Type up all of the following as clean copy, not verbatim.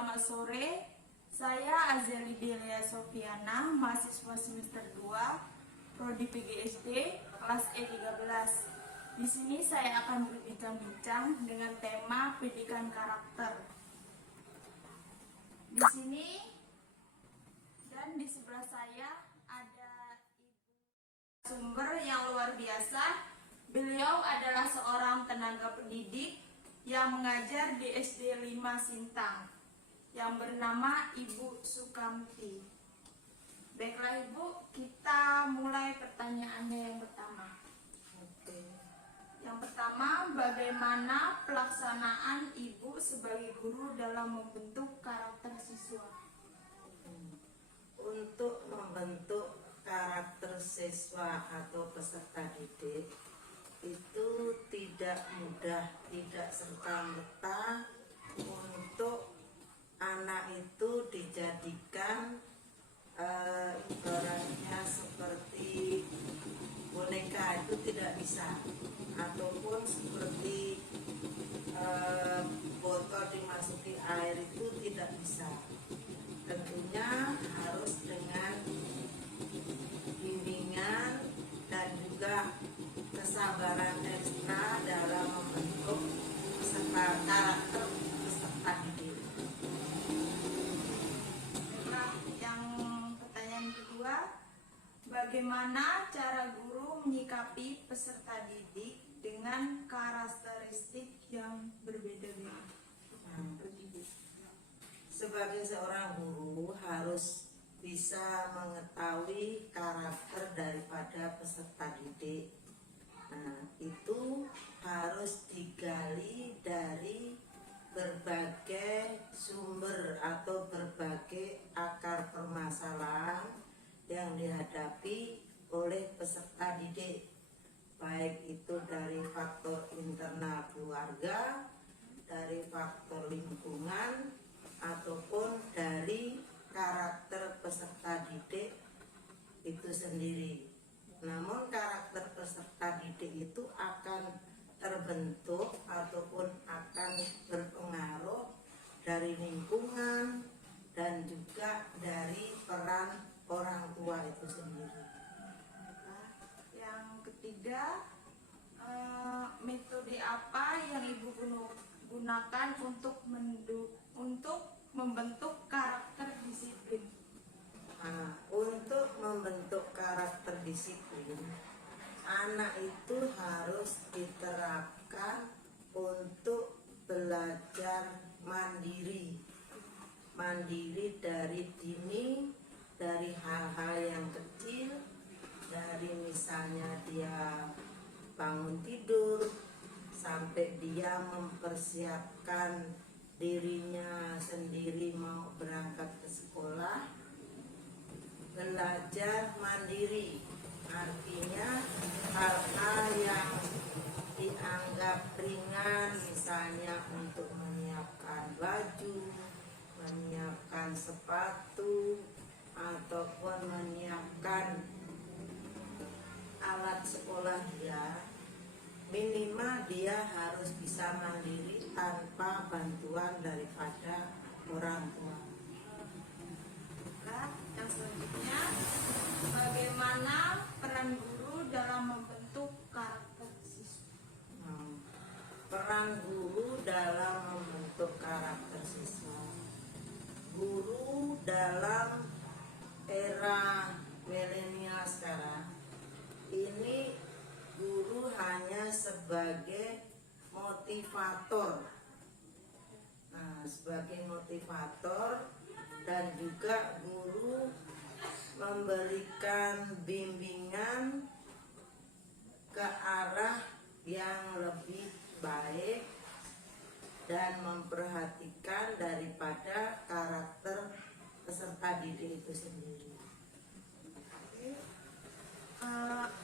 selamat sore. Saya Azeli Delia Sofiana, mahasiswa semester 2, Prodi PGSD, kelas E13. Di sini saya akan berbincang-bincang dengan tema pendidikan karakter. Di sini dan di sebelah saya ada Ibu sumber yang luar biasa. Beliau adalah seorang tenaga pendidik yang mengajar di SD 5 Sintang yang bernama Ibu Sukamti. Baiklah Ibu, kita mulai pertanyaannya yang pertama. Yang pertama, bagaimana pelaksanaan Ibu sebagai guru dalam membentuk karakter siswa? Untuk membentuk karakter siswa atau peserta didik itu tidak mudah, tidak serta-merta untuk anak itu dijadikan ibaratnya seperti boneka, itu tidak bisa, ataupun seperti botol dimasuki air, itu tidak bisa. Tentunya harus dengan bimbingan dan juga kesabaran ekstra dalam membentuk karakter peserta didik. Yang pertanyaan kedua, bagaimana cara guru menyikapi peserta didik dengan karakteristik yang berbeda-beda? Sebagai seorang guru harus bisa mengetahui karakter daripada peserta didik. Nah, itu harus digali dari berbagai sumber atau berbagai akar permasalahan yang dihadapi oleh peserta didik, baik itu dari faktor internal keluarga, dari faktor lingkungan, ataupun dari karakter peserta didik itu sendiri. Namun karakter peserta didik itu akan terbentuk ataupun akan berpengaruh dari lingkungan dan juga dari peran orang tua itu sendiri. Yang ketiga, metode apa yang Ibu gunakan untuk membentuk karakter disiplin? Untuk membentuk karakter disiplin, anak itu harus diterapkan untuk belajar mandiri dari dini, dari hal-hal yang kecil, dari misalnya dia bangun tidur sampai dia mempersiapkan dirinya sendiri mau berangkat ke sekolah. Belajar mandiri artinya hal-hal yang dianggap ringan, misalnya untuk menyiapkan baju, menyiapkan sepatu, ataupun menyiapkan alat sekolah dia. Minimal dia harus bisa mandiri tanpa bantuan daripada orang tua. Yang selanjutnya, bagaimana peran guru dalam membentuk karakter siswa? Peran guru dalam membentuk karakter siswa. Guru dalam era milenial sekarang ini, guru hanya sebagai motivator. Sebagai motivator, dan juga guru memberikan bimbingan ke arah yang lebih baik dan memperhatikan daripada karakter peserta didik itu sendiri.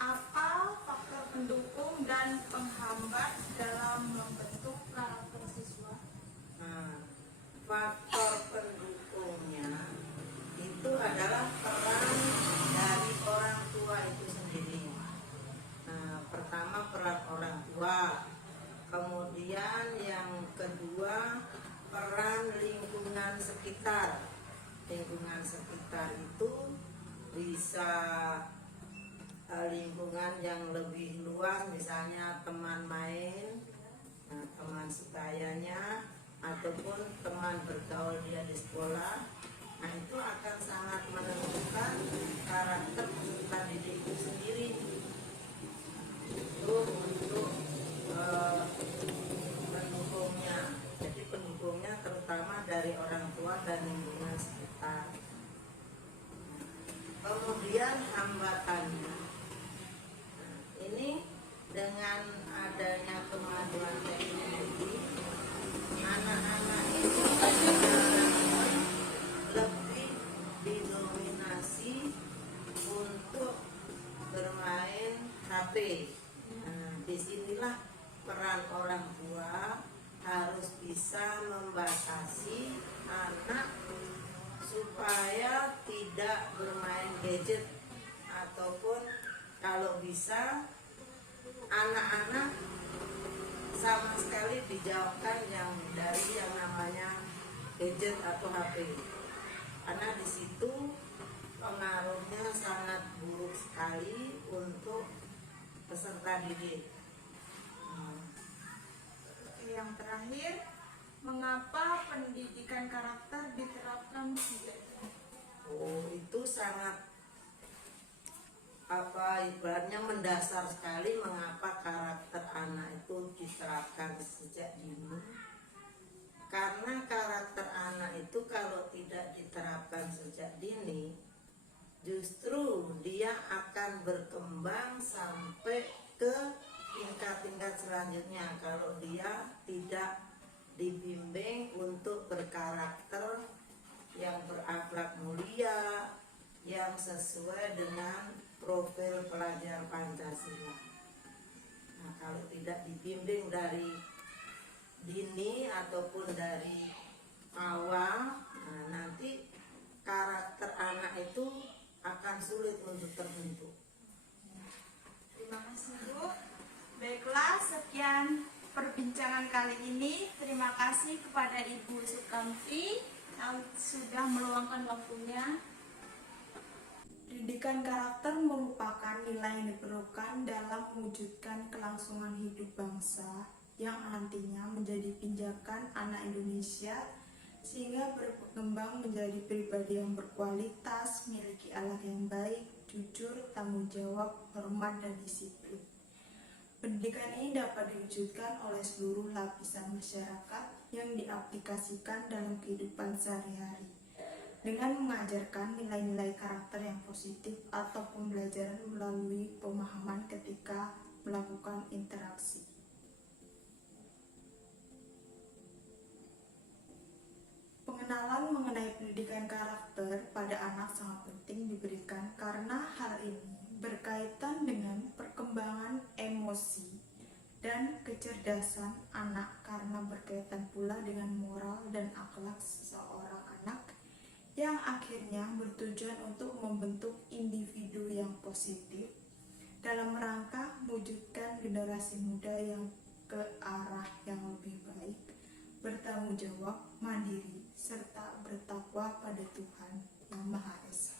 Apa faktor pendukung dan penghambat dalam membentuk karakter siswa? Faktor pendukungnya itu adalah peran dari orang tua itu sendiri. Pertama peran orang tua, kemudian yang kedua peran lingkungan bisa lingkungan yang lebih luas, misalnya teman main, teman sebayanya, ataupun teman bergaul dia di sekolah. Nah, itu akan sangat menentukan karakter peserta didik itu sendiri. Itu untuk pendukungnya. Jadi pendukungnya terutama dari orang tua dan lingkungan sekitar. Kemudian hambatannya. Nah, ini dengan adanya kemajuan teknologi, anak-anak ini lebih didominasi untuk bermain HP. Nah, disinilah peran orang tua harus bisa membatasi anak supaya tidak bermain gadget, ataupun kalau bisa anak-anak sama sekali dijauhkan dari yang namanya gadget atau HP, karena di situ pengaruhnya sangat buruk sekali untuk peserta didik. Yang terakhir, mengapa pendidikan karakter diterapkan sejak dini? Itu sangat ibaratnya mendasar sekali mengapa karakter anak itu diterapkan sejak dini. Karena karakter anak itu kalau tidak diterapkan sejak dini, justru dia akan berkembang sampai ke tingkat-tingkat selanjutnya kalau dia tidak dibimbing untuk berkarakter yang berakhlak mulia, yang sesuai dengan profil pelajar Pancasila. Nah, kalau tidak dibimbing dari dini ataupun dari awal, nah nanti karakter anak itu akan sulit untuk terbentuk. Terima kasih, Bu. Baiklah, sekian perbincangan kali ini. Terima kasih kepada Ibu Sukamti yang sudah meluangkan waktunya. Pendidikan karakter merupakan nilai yang diperlukan dalam mewujudkan kelangsungan hidup bangsa yang nantinya menjadi pijakan anak Indonesia sehingga berkembang menjadi pribadi yang berkualitas, memiliki akhlak yang baik, jujur, tanggung jawab, hormat, dan disiplin. Pendidikan ini dapat diwujudkan oleh seluruh lapisan masyarakat yang diaplikasikan dalam kehidupan sehari-hari dengan mengajarkan nilai-nilai karakter yang positif atau pembelajaran melalui pemahaman ketika melakukan interaksi. Pengenalan mengenai pendidikan karakter pada anak sangat penting diberikan karena hal ini berkaitan dengan perkembangan emosi dan kecerdasan anak, karena berkaitan pula dengan moral dan akhlak seseorang anak yang akhirnya bertujuan untuk membentuk individu yang positif dalam rangka mewujudkan generasi muda yang ke arah yang lebih baik, bertanggung jawab, mandiri, serta bertakwa pada Tuhan Yang Maha Esa.